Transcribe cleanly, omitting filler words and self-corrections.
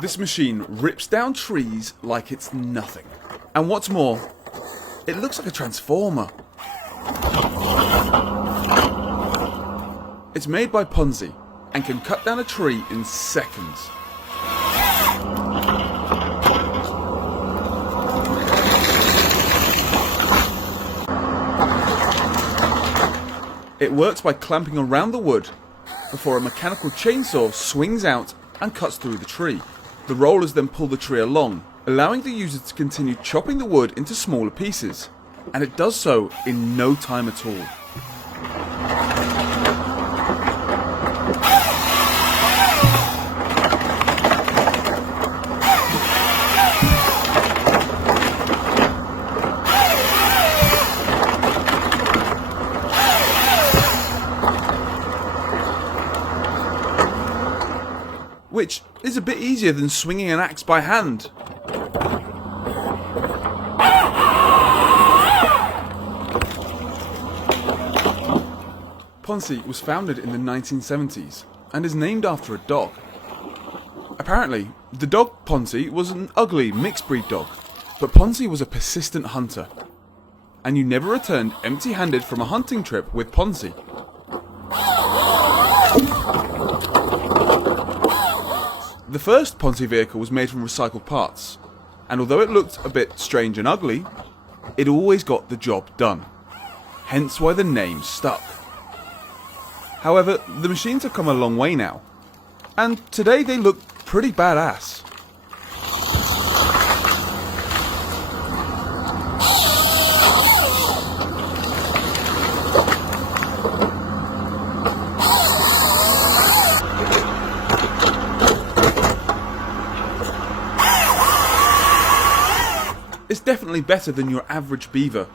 This machine rips down trees like it's nothing. And what's more, it looks like a transformer. It's made by Ponzi and can cut down a tree in seconds. It works by clamping around the wood before a mechanical chainsaw swings out and cuts through the tree. The rollers then pull the tree along, allowing the user to continue chopping the wood into smaller pieces, and it does so in no time at all. Which is a bit easier than swinging an axe by hand. Ponzi was founded in the 1970s and is named after a dog. Apparently, the dog Ponzi was an ugly mixed breed dog, but Ponzi was a persistent hunter, and you never returned empty-handed from a hunting trip with Ponzi. The first Ponzi vehicle was made from recycled parts, and although it looked a bit strange and ugly, it always got the job done, hence why the name stuck. However, the machines have come a long way now, and today they look pretty badass. It's definitely better than your average beaver,